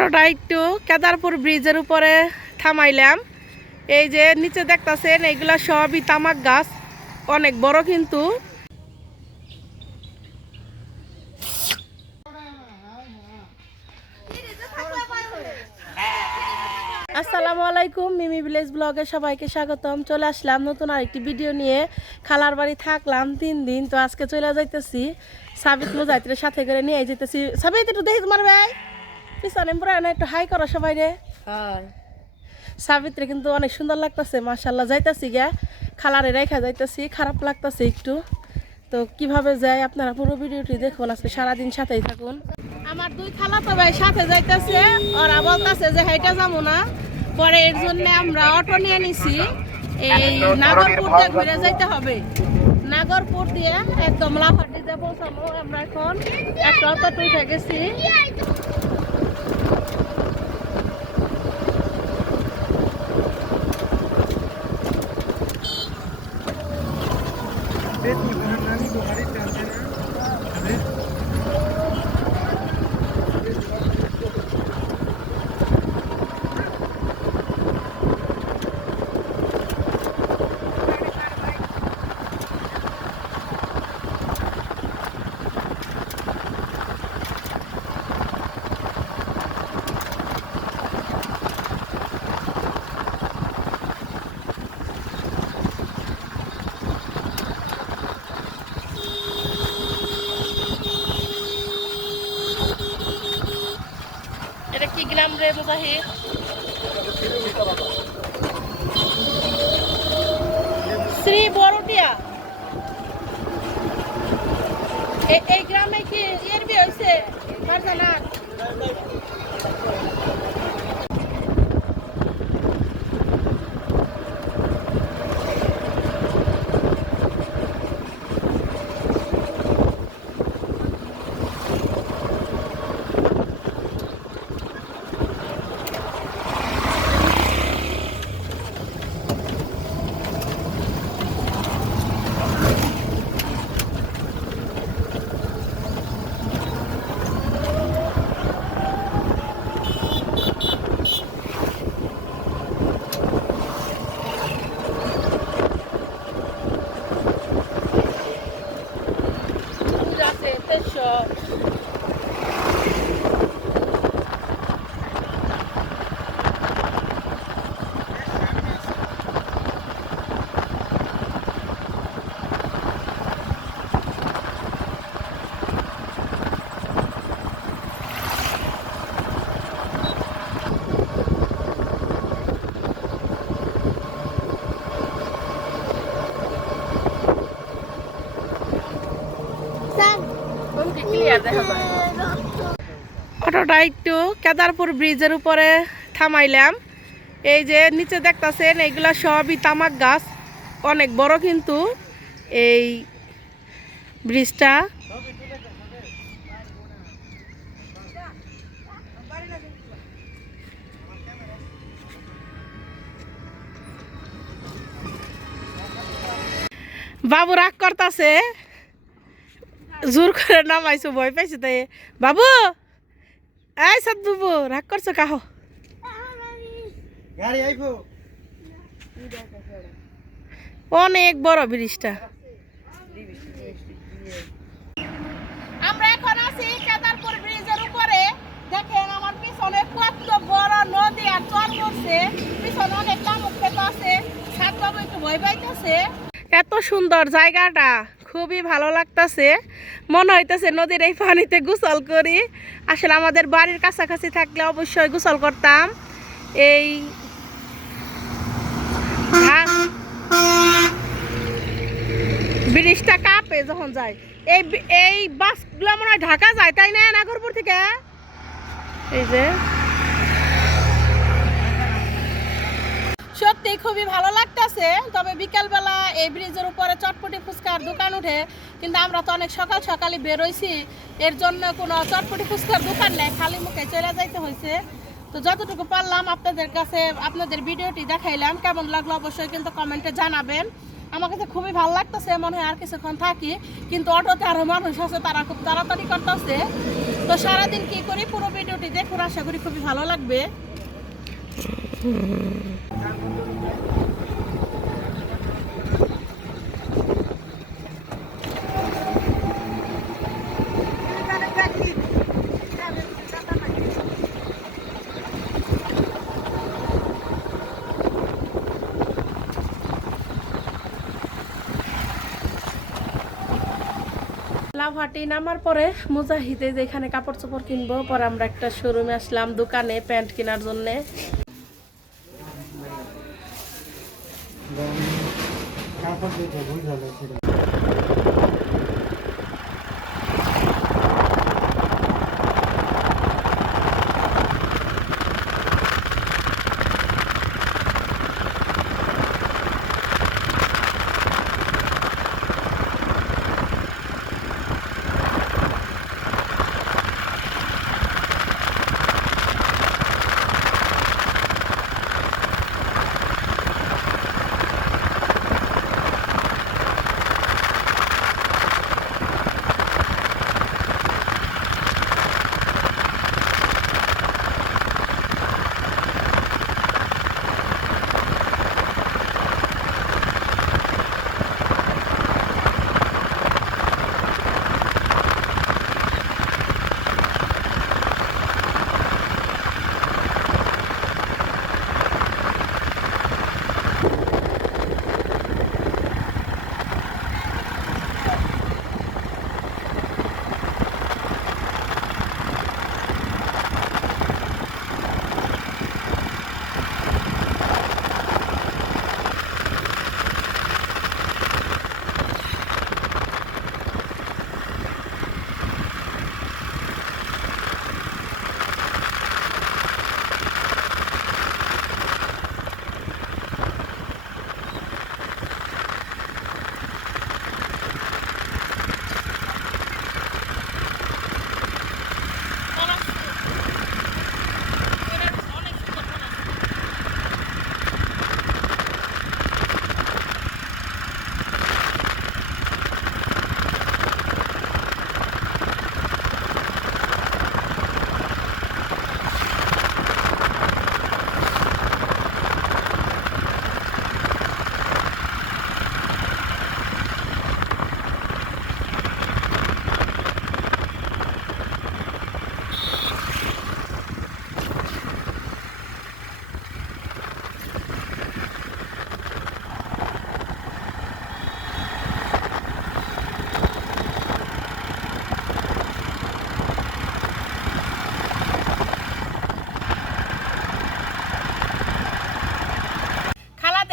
অটোটা একটু কেদারপুর ব্রিজের উপরে থামাইলাম। এই যে নিচে দেখতাছেন এইগুলা সবই তামাক গাছ, অনেক বড় কিন্তু। আসসালামু আলাইকুম, মিমি ভিলেজ ব্লগে সবাইকে স্বাগতম। চলে আসলাম নতুন আরেকটি ভিডিও নিয়ে। খালার বাড়ি থাকলাম তিন দিন, তো আজকে চলে যাইতেছি সাবিত মুজাহিদের সাথে করে নিয়ে যেতেছি সাবিত একটু দেখি তোমার ভাই পিছনে পুরো একটু হাই করো সবাই রে। সাবিত্রে কিন্তু অনেক সুন্দর লাগতেছে মাশাল্লাহ যাইতাছি গা খালারে রেখা যাইতাছি খারাপ লাগতেছে একটু। তো কীভাবে যায় আপনারা পুরো ভিডিওটি দেখুন আজকে সারাদিন সাথেই থাকুন। আমার দুই খালা তো ভাই সাথে যাইতাছে ওরা বলতাছে যে হাইটা যাব না। পরে এর জন্য আমরা অটো নিয়ে নিছি। এই নাগরপুর দিয়ে ঘুরে যাইতে হবে। নাগরপুর দিয়ে একদম লাফাটিতে পৌঁছাবো আমরা এখন। একটা অটো উঠে গেছি। Yeah. এটা কি গ্রাম রে মুজাহিদ শ্রী বড়টিয়া। এ- এই গ্রামে কি ইয়ের বিয়ে হয়েছে ফারজানা আছে তেইশশো অটোটা একটু কেদারপুর ব্রিজের উপরে থামাইলাম। এই যে নিচে দেখতাছেন এইগুলা সবই তামাক গাছ, অনেক বড় কিন্তু। এই ব্রিজটা বাবু রাগ করতাছে। জোর করে নামাইছো ভয় পাইছো তাই। বাবু এই সদ্দুবু রাগ করছ কাহ। অনেক বড় ব্রিজটা আমরা এখন আছি কেদারপুর ব্রিজের উপরে। দেখেন আমার পিছনে কত বড় নদী আর চর করছে পিছনে অনেক কামুক খেতে আছে সাতবাবু একটু ভয় পাইতেছে। এত সুন্দর জায়গাটা। খুবই ভালো লাগতাছে। মনে হইতেছে নদীর এই পানিতে গোসল করি। আসলে আমাদের বাড়ির কাছাকাছি থাকলে অবশ্যই গোসল করতাম। এই ব্রিজটা কাঁপে যখন যায়। এই এই বাসগুলো মনে হয় ঢাকা যায়, তাই না? নাগরপুর থেকে? এই যে সত্যি খুবই ভালো লাগতেছে, তবে বিকালবেলা এই ব্রিজের উপরে চটপটি ফুচকার দোকান উঠে, কিন্তু আমরা তো অনেক সকাল সকালে বেরোইছি এর জন্য কোনো চটপটি ফুচকার দোকান নেই, খালি মুখে চলে যাইতে হয়েছে তো যতটুকু পারলাম আপনাদের কাছে, আপনাদের ভিডিওটি দেখাইলাম, কেমন লাগল অবশ্যই কিন্তু কমেন্টে জানাবেন। আমার কাছে খুবই ভালো লাগতেছে, মনে হয় আর কিছুক্ষণ থাকি, কিন্তু অটোতে আরও মানুষ আছে, তারা খুব তাড়াতাড়ি করতেছে। তো সারাদিন কি করি, পুরো ভিডিওটি দেখুন, আশা করি খুবই ভালো লাগবে। লাভাটি নামার পরে মুজাহিদে যেখানে কাপড় চোপড় কিনবো, পরে আমরা একটা শোরুমে আসলাম, দোকানে প্যান্ট কেনার জন্যে। 첫 번째 이제 모의사를 했습니다.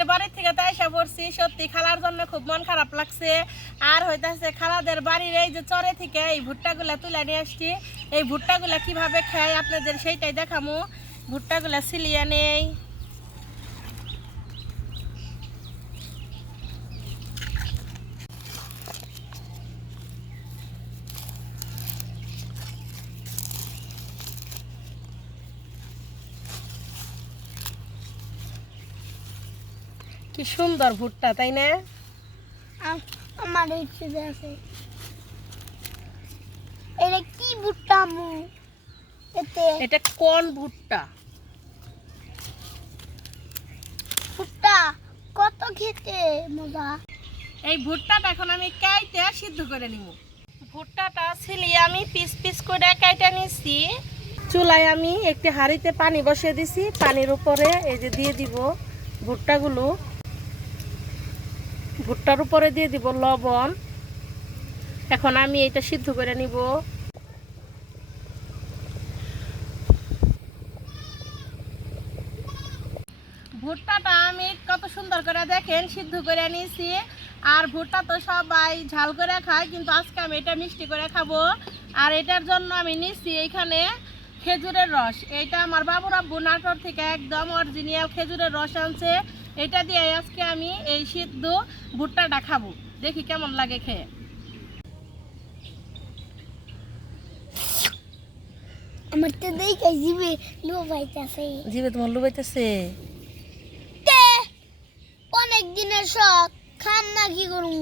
খালাদের বাড়ি থেকে তাই এসে পড়ছি, সত্যি খালার জন্য খুব মন খারাপ লাগছে। আর হইতাছে খালাদের বাড়ির এই যে চরে থেকে এই ভুট্টাগুলা তুলে নিয়ে আসছি। এই ভুট্টাগুলা কীভাবে খায় আপনাদের সেইটাই দেখামু। ভুট্টাগুলা সিলিয়া নেই। কি সুন্দর ভুট্টা তাই না? আমার ইচ্ছে আছে এটা কি ভুট্টা মু এতে এটা কোন ভুট্টা? ভুট্টা কত খেতে মজা। এই ভুট্টাটা এখন আমি কাইতে সিদ্ধ করে নিব। ভুট্টাটা ছিলিয়ে আমি পিস পিস করে কাইটা নিছি। চুলায় আমি একটি হাঁড়িতে পানি বসিয়ে দিছি। পানির উপরে এই যে দিয়ে দিব ভুট্টাগুলো। ভুট্টার উপরে দিয়ে দিব লবণ। এখন আমি এটা সিদ্ধ করে নিব। ভুট্টাটা আমি কত সুন্দর করে দেখেন, সিদ্ধ করে নিয়েছি। আর ভুট্টা তো সবাই ঝাল করে খায়, কিন্তু আজকে আমি এটা মিষ্টি করে খাব। আর এটার জন্য আমি নিচ্ছি এইখানে খেজুরের রস। এইটা আমার বাবুর আব্বু নাটোর থেকে একদম অরিজিনাল খেজুরের রস আনছে। এটা দিয়ে আজকে আমি এই সিদ্ধ ভুট্টাটা খাব। দেখি কেমন লাগে খেয়ে। আমার তো দেখে জিবে লো জিবে তোমার লুবাইতেছে? অনেক দিনের শখ খাম না কি করব?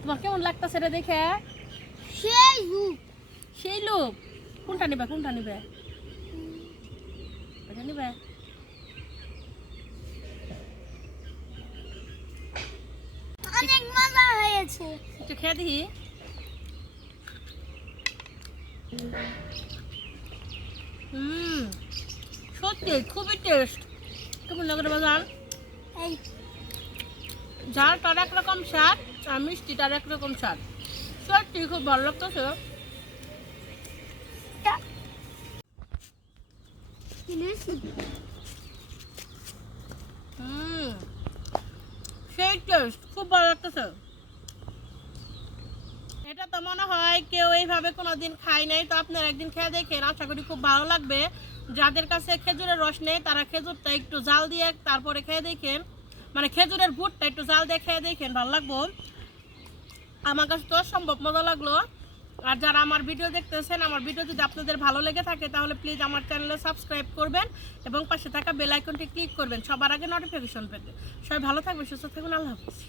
তোমার কেমন লাগতেছে রে দেখে? সেই রূপ সেই লোক? কোনটা নিবে কোনটা নিবে? এটা নিবে? অনেক মজা হয়েছে। একটু খেয়ে হুম সত্যি খুবই টেস্ট কেমন লাগে রে বাজার? এই। ঝালটার একরকম স্বাদ আর মিষ্টিটার একরকম স্বাদ। সত্যি খুব ভালো লাগতেছে। হুম সেই টেস্ট খুব ভালো লাগতেছে। এটা তো মনে হয় কেউ এইভাবে কোনোদিন খায় নাই, তো আপনারা একদিন খেয়ে দেখেন। আশা করি খুব ভালো লাগবে। যাদের কাছে খেজুরের রস নেই, তারা খেজুরটা একটু জাল দিয়ে তারপরে খেয়ে দেখেন। মানে খেজুরের গুড়টা একটু জাল দিয়ে খেয়ে দেখেন, ভালো লাগবো। আমার কাছে তো সম্ভব মজা লাগল। আর যারা আমার ভিডিও দেখতেছেন, আমার ভিডিও যদি আপনাদের ভালো লেগে থাকে, তাহলে প্লিজ আমার চ্যানেলে সাবস্ক্রাইব করবেন এবং পাশে থাকা বেল আইকনটি ক্লিক করবেন। সবার আগে নোটিফিকেশন পেতে। সবাই ভালো থাকবে সুস্থ থাকুন আল্লাহ হাফিজ।